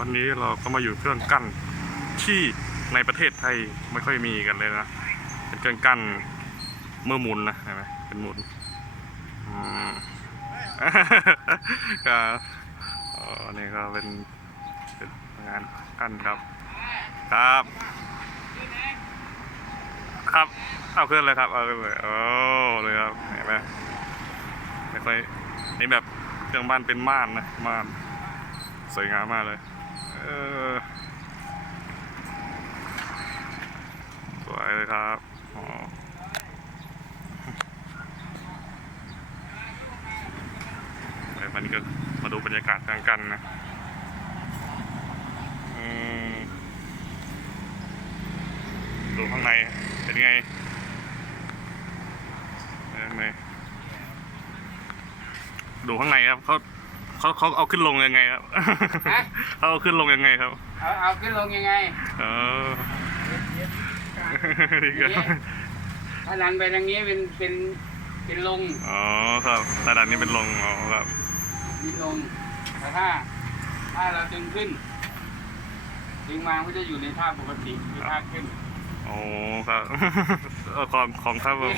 วันนี้เราก็มาอยู่เครื่องกั้นที่ในประเทศไทยไม่ค่อยมีกันเลยนะ เป็นเครื่องกั้นเมื่อหมุนนะเห็นไหมเป็นหมุนก็ออนี่ก็เป็นเป็นงานกั้นครับ ครับ ครับเอาขึ้นเลยครับเอาขึ้นเลยโอ้เลยครับเห็นไหมไม่ค่อยนี่แบบเครื่องบ้านเป็นม่านนะม่านสวยงามมากเลย สวยเลยครับวันนี้ก็มาดูบรรยากาศทางกันนะดูข้างในเป็นไงเป็นไงดูข้างในครับเขา เขาเขาเอาขึ้นลงยังไงครับ ฮะ เขาเอาขึ้นลงยังไงครับเอาเอาขึ้นลงยังไง เออนี่อย่างก็นี้ถ้าดันไปทางนี้เป็นเป็นเป็นลงอ๋อครับแต่ด้านนี้เป็นลงอ๋อครับ มีลงแต่ถ้า ถ้าเราดึงขึ้น ดึงมาก็จะอยู่ในท่าปกติคือท่าขึ้น โอ้ครับ เออของของครับผม